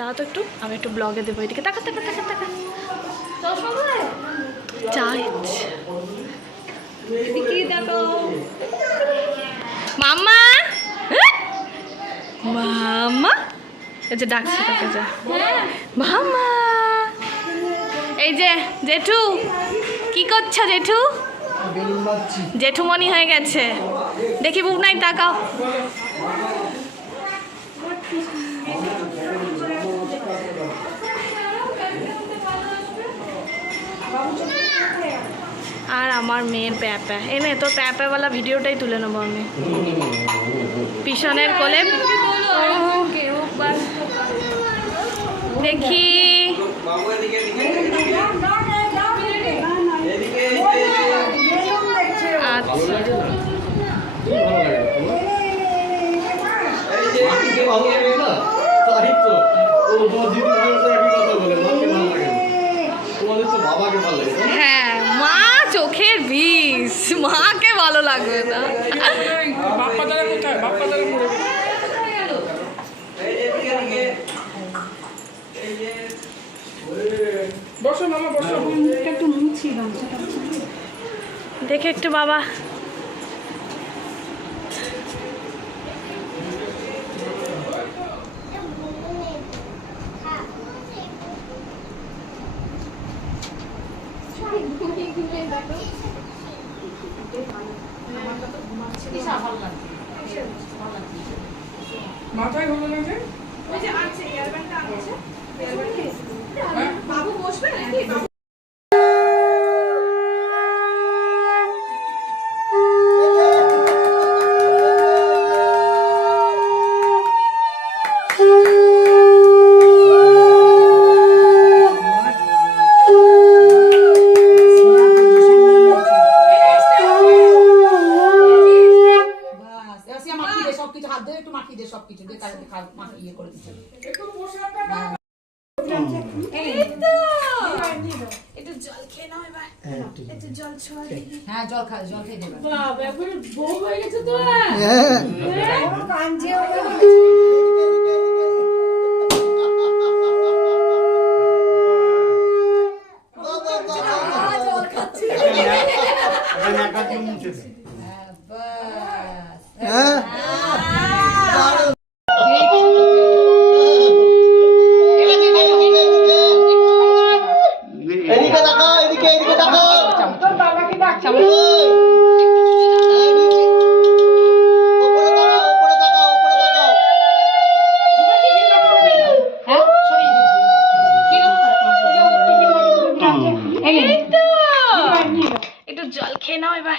দাঁড়া তো একটু, আমি একটু ব্লগে দেবো। এদিকে টাকা টাকা টাকা টাকা মাম্মা মাম্মা, এই যে ডাকছে তাকে, যা মাম্মা। এই যে জেঠু, কি করছো জেঠু? জেঠুমণি হয়ে গেছে। দেখি বুক নাই, তাকাও। আর আমার মেয়ের প্যাপা, এনে তোর প্যাপাওয়ালা ভিডিওটাই তুলে নেবো আমি পিছনের কোলে। দেখি আচ্ছা, হ্যাঁ মা চোখের বিষ, মাকে ভালো লাগবে না। দেখে একটু বাবা। মাথায় হলো না যে ওই যে আছে এয়ারব্যান্ডটা আছে, বাবু বসবে নাকি? হ্যাঁ জল খা, জল খেয়ে দেবে। বাবা এখন বউ হয়ে গেছে তো। কাঞ্জি জল খাচ্ছি। একটু জল খেয়ে নাও এবার,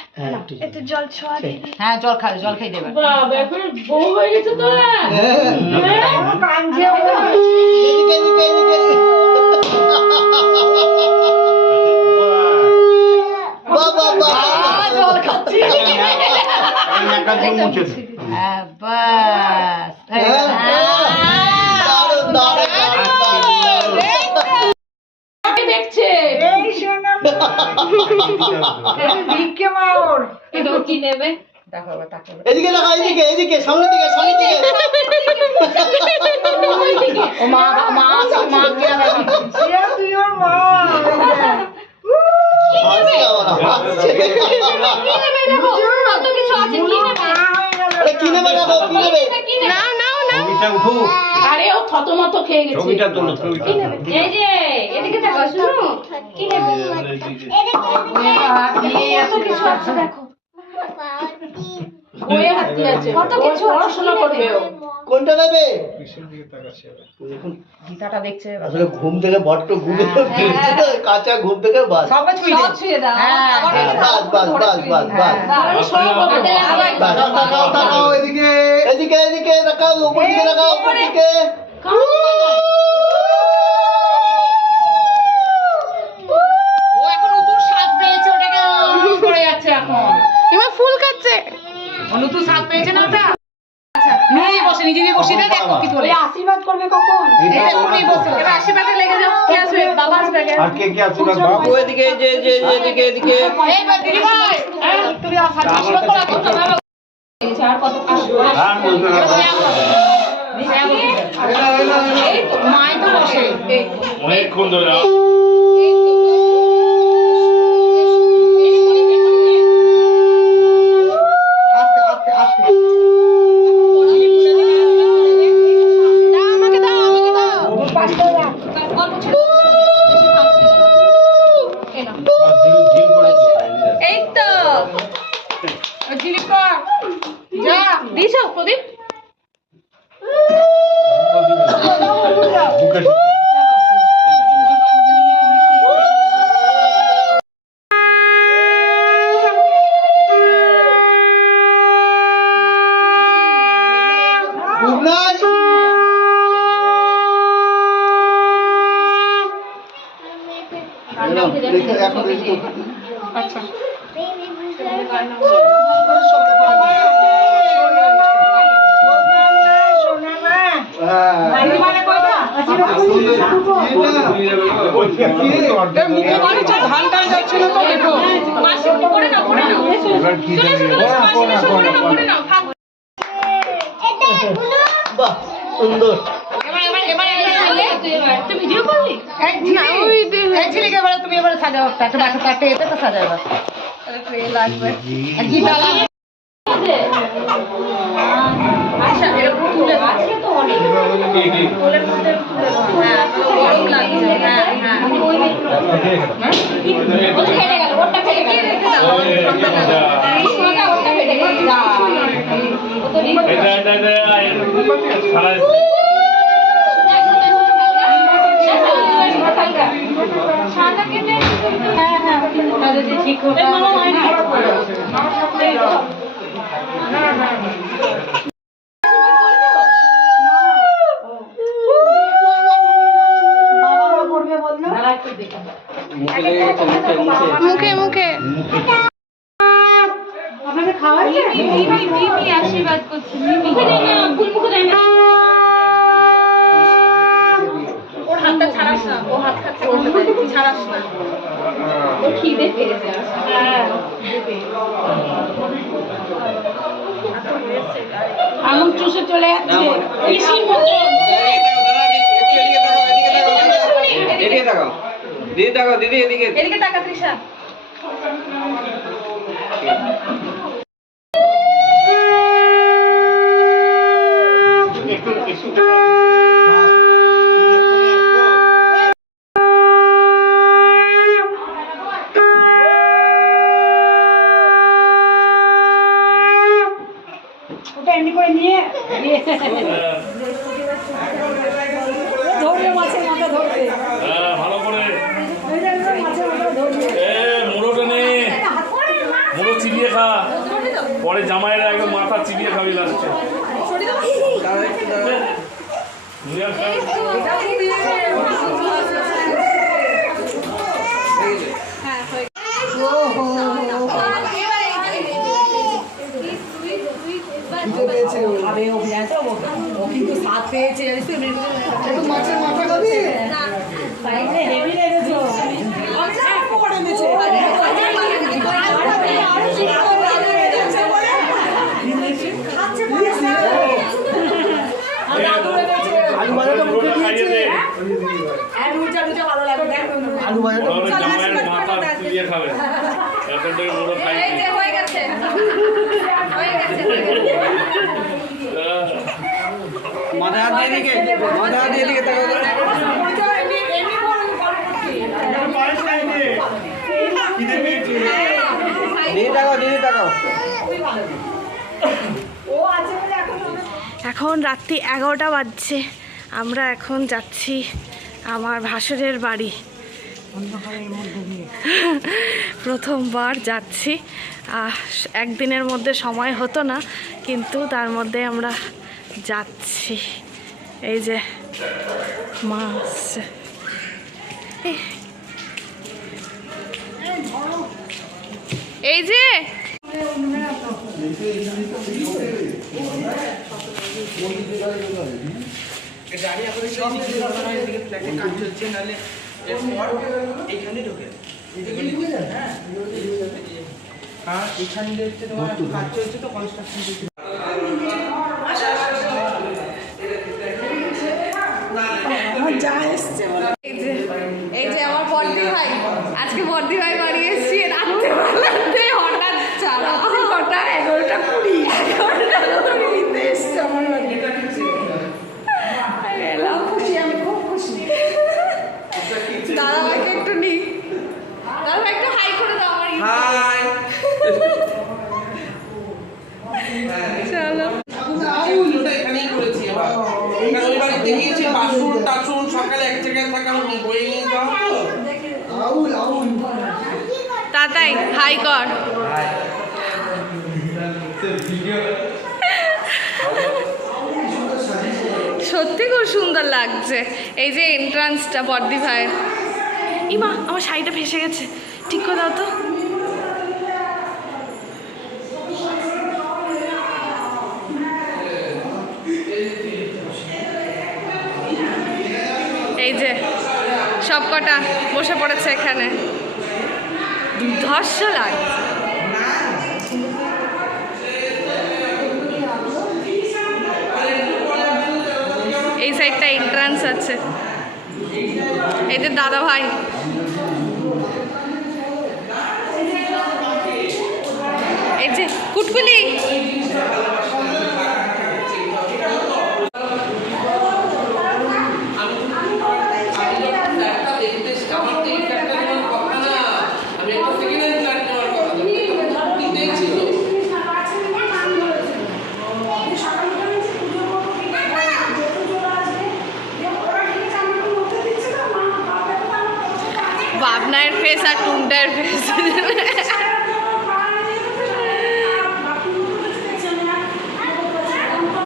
একটু জল ছোঁয়া দিই। হ্যাঁ জল খা, জল খেয়ে দেবে। বাবা এখন বউ হয়ে গেছে তো। কাঞ্জি জল খাচ্ছি। দেখছে কি নেবে? এদিকে লাগা, এদিকে এদিকে, সামনে দিকে, সামনে দিকে। ও মা মা মা কি হবে? তুই ওর মা। কি নেবে দেখো, কি নেবে? নাও নাও নাও। আরে ও থতমত খেয়ে গেছে। এই যে এদিকে তাকাও, শুনো কি নেবে? এত কিছু আছে দেখো। বইয়ে হাত দিয়েছে, কত কিছু পড়াশোনা করবে ও। কোনটা নেবে? গীতাটা দেখছে। আসলে ঘুম থেকে বড্ড ঘুমে ফিরছে তো, কাঁচা ঘুম থেকে বাস। সব ছুঁয়ে দাও। হ্যাঁ বাস বাস বাস বাস বাস। তাকাও তাকাও, এদিকে এদিকে এদিকে তাকাও, উপর দিকে তাকাও, উপর দিকে। ও এখন নতুন স্বাদ পেয়েছে, ওটাকে করে যাচ্ছে এখন। এবার ফুল খাচ্ছে। নতুন স্বাদ পেয়েছে না ওটা। নিয়ে বসে, নিজে নিয়ে বসে দেখো কি করে। আশীর্বাদ করবে কখন? এই বসে এবার আশীর্বাদে লেগে যাও। কে আসবে? বাবা আসবে। আর কে কে আশীর্বাদ? বাবু এদিকে, যে যে এদিকে এদিকে। এইবার দিদি ভাই তুমি আশীর্বাদ করো। আর কত মাই তো বসে অনেকক্ষণ ধরে আস্তে আস্তে আস্তে এই তো যা দিছ প্রদীপ গুড নাইট এখন রেডি করতে আচ্ছা ধান টান যাচ্ছে না তো দেখো করে নাও করে নাও করে নাও থাক বাহ সুন্দর তুই ভিডিও করলি এই ছেলেকে এবারে তুমি এবারে সাজাও একটা বাটা কাটে এতে তো সাজাও এবার লাগবে আর গীতা লাগবে আচ্ছা এরকম তুলে আছে তো অনেক কোলের মধ্যে তুলে হ্যাঁ গরম লাগছে হ্যাঁ হ্যাঁ ওটা ফেটে গেল ওটা ফেটে গেল রেখে দাও ওটা ফেটে গেল যা ও তো রিমোট সারা সাদা কেটে হ্যাঁ হ্যাঁ তাহলে যে ঠিক হবে মামা মাইন্ড খারাপ করে মুখে মুখে আপনাকে খাওয়াইছে মিমি আশীর্বাদ করছি মুখে দেয় না ফুল মুখে দেয় না ওর হাতটা ছাড়াস না ও হাত খাচ্ছে ওর হাতে ছাড়াস না ও খিদে পেয়েছে হ্যাঁ আঙুল চুষে চলে যাচ্ছে পিসির মতো এদিকে তাকাও দিদি তাকাও দিদি এদিকে এদিকে তাকা তৃষা ওটা এমনি করে নিয়ে ধরবে মাছের মাথা ধরবে ভালো করে মাছের মাথা ধরবে মুড়োটা নে মুড়ো চিবিয়ে খা পরে জামাইয়ের একদম মাথা চিবিয়ে খাবি লাস্টে খাবে ও তো ও কিন্তু স্বাদ পেয়েছে জানিস তো একটু মাছের মাথা খাবি হেভি লেগেছে করে দিয়েছে আলু ভাজাটা মুখে খাইয়ে দে ভালো লাগবে আলু ভাজাটা জামাইয়ের মাথা চিবিয়ে খাবে এখন থেকে মুড়ো খাই এই যে হয়ে গেছে হয়ে গেছে মাথা হাত দিয়ে দিকে মাথা হাত দিয়ে দিকে তাকাও দিদি তাকাও দিদি তাকাও এখন রাত্রি 11টা বাজছে আমরা এখন যাচ্ছি আমার ভাসুরের বাড়ি প্রথমবার যাচ্ছি একদিনের মধ্যে সময় হতো না কিন্তু তার মধ্যে আমরা যাচ্ছি এই যে মাছ এই যে বাসন টাসন সকালে এক জায়গায় থাকা বই নিয়ে যাওয়া তাতাই হাই কর। সত্যি খুব সুন্দর লাগছে এই যে এন্ট্রান্সটা বর্দি ভাই। ইমা আমার শাড়িটা ফেসে গেছে, ঠিক করে দাও তো। এই যে সব কটা বসে পড়েছে এখানে, দুর্ধর্ষ লাগছে। এই সাইডটা এন্ট্রান্স আছে, এই যে দাদা ভাই, এই যে কুটকুলি, বাবনায়ের ফেস আর টুনটার ফেস